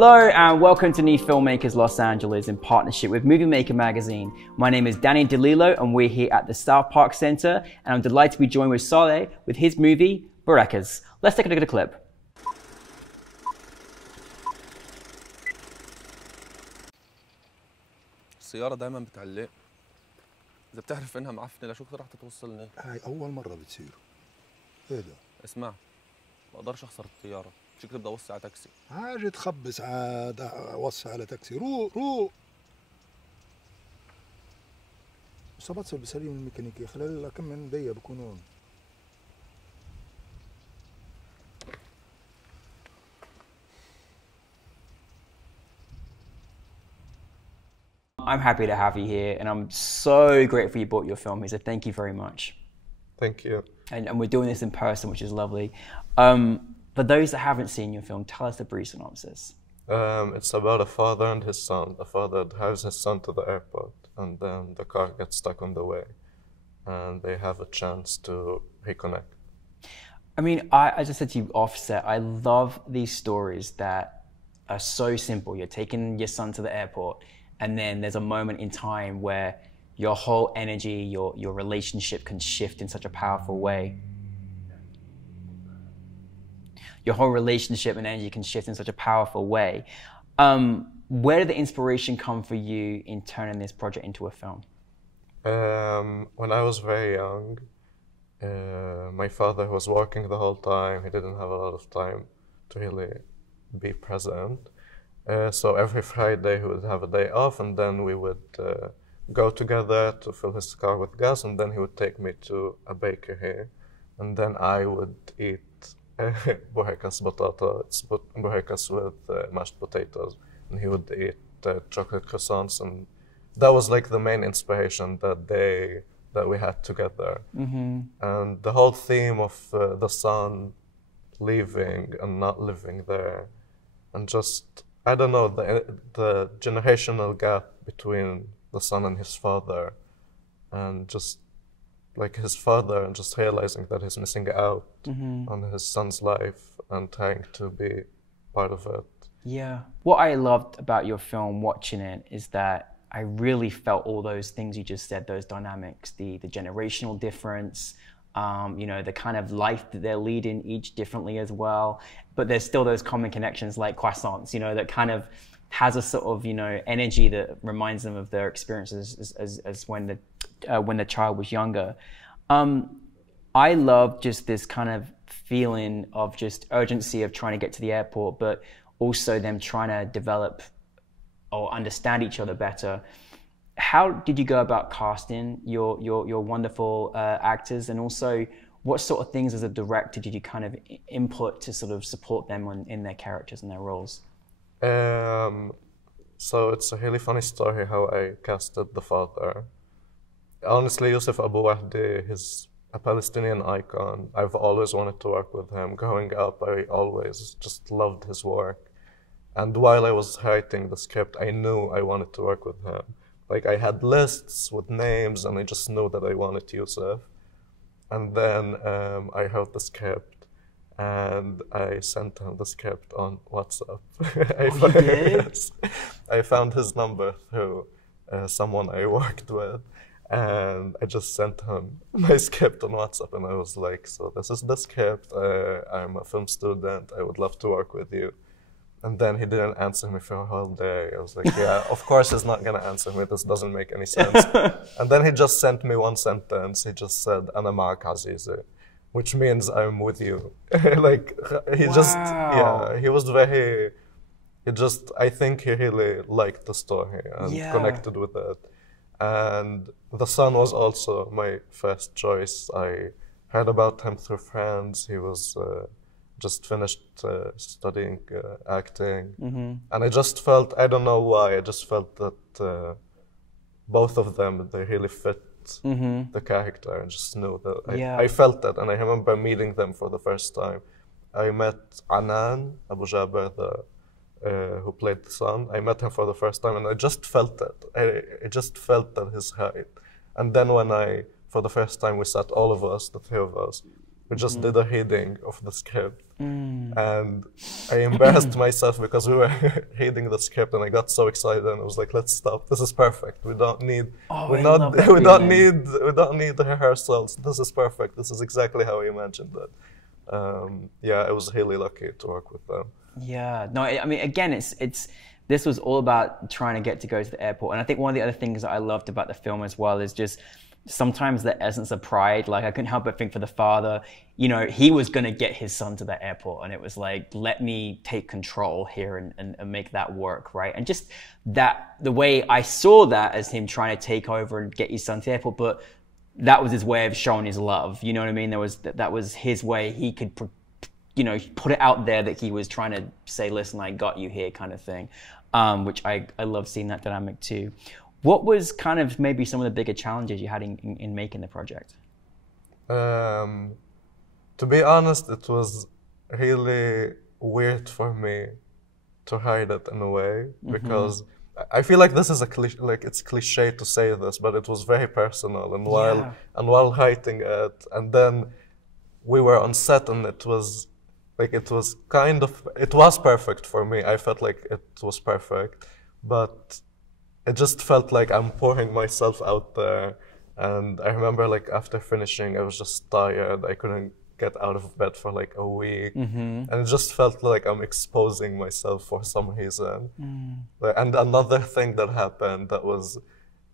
Hello and welcome to NewFilmmakers Los Angeles in partnership with Movie Maker magazine. My name is Danny DeLillo and we're here at the South Park Center and I'm delighted to be joined with Saleh with his movie, Barakas. Let's take a look at the clip. السيارة دايما بتعلق. إذا بتعرف إنها معفنة لشو رح توصلني؟ هاي أول مرة بتصير. إيه ده؟ اسمع، ما أقدرش أخسر الطيارة، شكلي بدي أوصي على تاكسي. حاجة تخبص عاد أوصي على تاكسي، روح. بس بتصل بسليم الميكانيكي خلال كم من دقيقة بكونوا هون. I'm happy to have you here and I'm so grateful you bought your film here, so thank you very much. Thank you. And we're doing this in person, which is lovely. For those that haven't seen your film, tell us the brief synopsis. It's about a father and his son. The father drives his son to the airport and then the car gets stuck on the way and they have a chance to reconnect. I mean, as I said to you offset, I love these stories that are so simple. You're taking your son to the airport and then there's a moment in time where your whole energy, your relationship can shift in such a powerful way. Your whole relationship and energy can shift in such a powerful way. Where did the inspiration come for you in turning this project into a film? When I was very young, my father was working the whole time. He didn't have a lot of time to really be present. So every Friday he would have a day off and then we would go together to fill his car with gas and then he would take me to a baker here and then I would eat buhekas batata, it's buhekas with mashed potatoes, and he would eat chocolate croissants, and that was like the main inspiration that day that we had together. Mm-hmm. And the whole theme of the son leaving and not living there and just, I don't know, the generational gap between the son and his father, and just like his father and just realizing that he's missing out on his son's life and trying to be part of it. Yeah. What I loved about your film, watching it, is that I really felt all those things you just said, those dynamics, the generational difference, you know, the kind of life that they're leading each differently as well. But there's still those common connections like croissants, you know, that kind of has a sort of, you know, energy that reminds them of their experiences as when the child was younger. I love just this kind of feeling of just urgency of trying to get to the airport, but also them trying to develop or understand each other better. How did you go about casting your wonderful actors, and also what sort of things as a director did you kind of input to sort of support them in their characters and their roles? So it's a really funny story how I casted the father. Honestly, Yusuf Abu Wahdi, he's a Palestinian icon. I've always wanted to work with him. Growing up, I always just loved his work. And while I was writing the script, I knew I wanted to work with him. Like, I had lists with names, and I just knew that I wanted Yusuf. And then I wrote the script, and I sent him the script on WhatsApp. You did? I found his number through someone I worked with. And I just sent him my script on WhatsApp and I was like, so this is the script, I'm a film student, I would love to work with you. And then he didn't answer me for a whole day. I was like, yeah, of course he's not gonna answer me, this doesn't make any sense. And then he just sent me one sentence, he just said, أنا معك عزيزي, which means I'm with you. Like, he just, yeah, he was very, I think he really liked the story and connected with it. And the son was also my first choice. I heard about him through friends. He was just finished studying acting. And I just felt, I don't know why, I just felt that both of them, they really fit the character. I just knew that. I felt that, and I remember meeting them for the first time. I met Anan Abu Jaber, who played the son. I met him for the first time and I just felt it. I just felt that his height. And then when for the first time we sat, all of us, the three of us, we just did a reading of the script. And I embarrassed myself because we were reading the script, and I got so excited, and I was like, let's stop. This is perfect. We don't need we don't need rehearsals. This is perfect. This is exactly how I imagined it. Yeah, I was really lucky to work with them. Yeah, no, I mean, again, this was all about trying to go to the airport. And I think one of the other things that I loved about the film as well is just sometimes the essence of pride. Like, I couldn't help but think for the father, you know, he was going to get his son to the airport, and it was like, let me take control here and make that work, right? And just that, the way I saw that as him trying to take over and get his son to the airport, but that was his way of showing his love. You know what I mean? That was his way. He could, you know, put it out there that he was trying to say, listen, I got you here, kind of thing, which I love seeing that dynamic too. What was kind of maybe some of the bigger challenges you had in making the project? To be honest, it was really weird for me to hide it in a way, because I feel like this is it's cliche to say this, but it was very personal. And while writing it, and then we were on set, and it was perfect for me. I felt like it was perfect, but it just felt like I'm pouring myself out there. And I remember, like, after finishing, I was just tired. I couldn't get out of bed for like a week. And it just felt like I'm exposing myself for some reason. And another thing that happened that was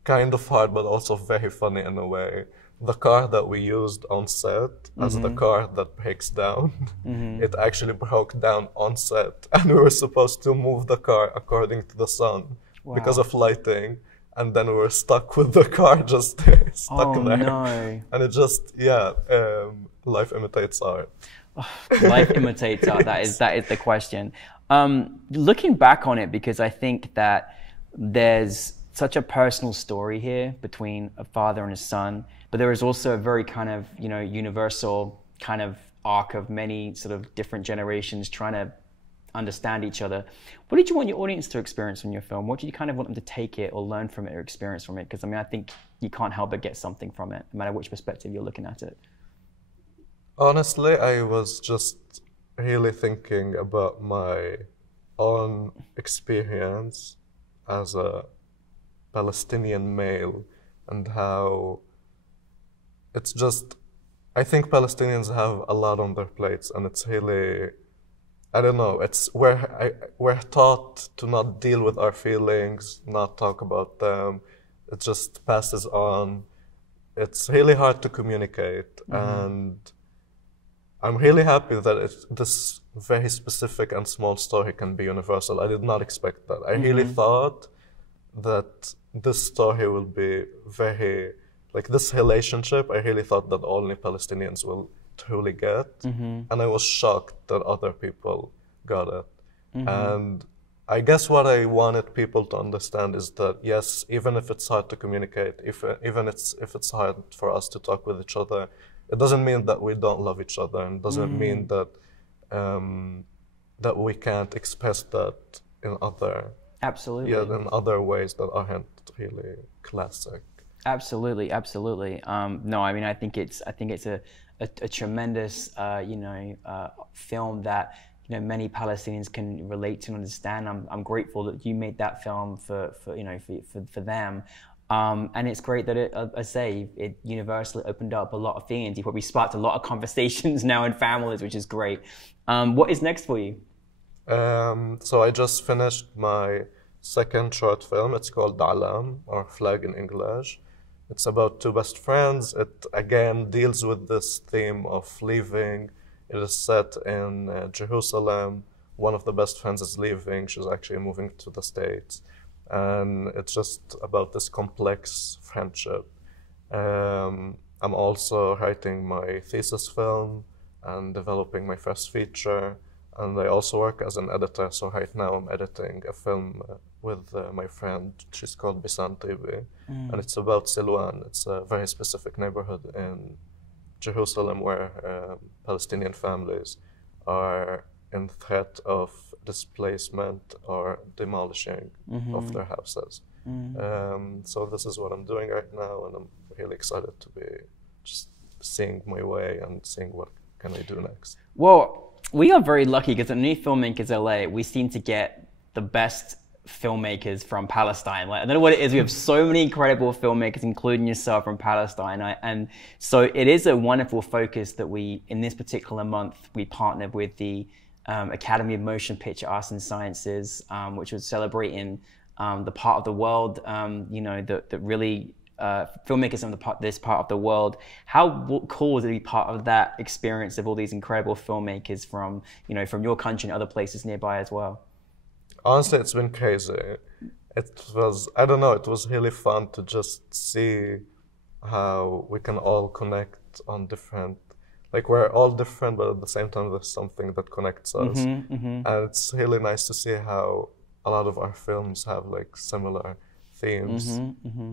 kind of hard, but also very funny in a way, the car that we used on set as the car that breaks down, it actually broke down on set, and we were supposed to move the car according to the sun because of lighting, and then we were stuck with the car just stuck there. No. And it just, life imitates art. Life imitates art. That is the question. Looking back on it, because I think that there's such a personal story here between a father and a son, but there is also a very kind of, you know, universal kind of arc of many sort of different generations trying to understand each other. What did you want your audience to experience from your film? What did you kind of want them to take it or learn from it or experience from it? Because I mean, I think you can't help but get something from it, no matter which perspective you're looking at it. Honestly, I was just really thinking about my own experience as a Palestinian male, and how it's just, I think Palestinians have a lot on their plates, and it's really, I don't know, it's we're taught to not deal with our feelings, not talk about them. It just passes on. It's really hard to communicate, and I'm really happy that this very specific and small story can be universal. I did not expect that. I really thought that this story will be very, like this relationship, I really thought that only Palestinians will truly get. And I was shocked that other people got it. And I guess what I wanted people to understand is that, yes, even if it's hard to communicate, even if it's hard for us to talk with each other, it doesn't mean that we don't love each other, and doesn't mean that that we can't express that in other in other ways that aren't really classic. Absolutely. No, I mean, I think it's a tremendous film that, you know, many Palestinians can relate to and understand. I'm grateful that you made that film for them. And it's great that it universally opened up a lot of things. You probably sparked a lot of conversations now in families, which is great. What is next for you? So I just finished my second short film. It's called Alam, or Flag in English. It's about two best friends. It again deals with this theme of leaving. It is set in Jerusalem. One of the best friends is leaving. She's actually moving to the States. And it's just about this complex friendship. I'm also writing my thesis film and developing my first feature. And I also work as an editor. So right now I'm editing a film with my friend. She's called Bisan TV. And it's about Silwan. It's a very specific neighborhood in Jerusalem where Palestinian families are in threat of displacement or demolishing of their houses. So this is what I'm doing right now, and I'm really excited to be just seeing my way and seeing what can I do next? Well, we are very lucky because at New Filmmakers LA, we seem to get the best filmmakers from Palestine. Like, I don't know what it is. We have so many incredible filmmakers, including yourself, from Palestine. And so it is a wonderful focus that we, in this particular month, we partnered with the Academy of Motion Picture Arts and Sciences, which was celebrating the part of the world, you know, that really filmmakers from this part of the world. How cool is it to be part of that experience of all these incredible filmmakers from, you know, from your country and other places nearby as well? Honestly, it's been crazy. It was, I don't know, it was really fun to just see how we can all connect on different, like we're all different, but at the same time there's something that connects us. And it's really nice to see how a lot of our films have like similar themes.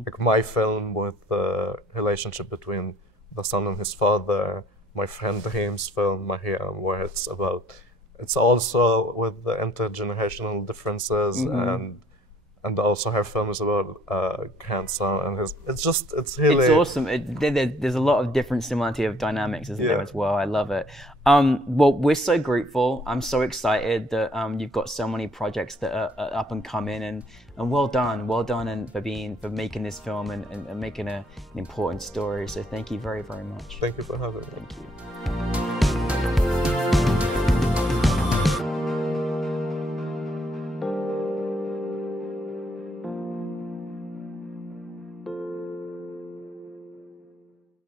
Like my film with the relationship between the son and his father, my friend Rahim's film, Mariam, where it's about, it's also with the intergenerational differences, and also her film is about grandson and his. It's really. It's awesome. There's a lot of different similarity of dynamics, isn't there, as well? I love it. Well, we're so grateful. I'm so excited that you've got so many projects that are up and coming, and well done, and for making this film and making an important story. So thank you very, very much. Thank you for having me. Thank you.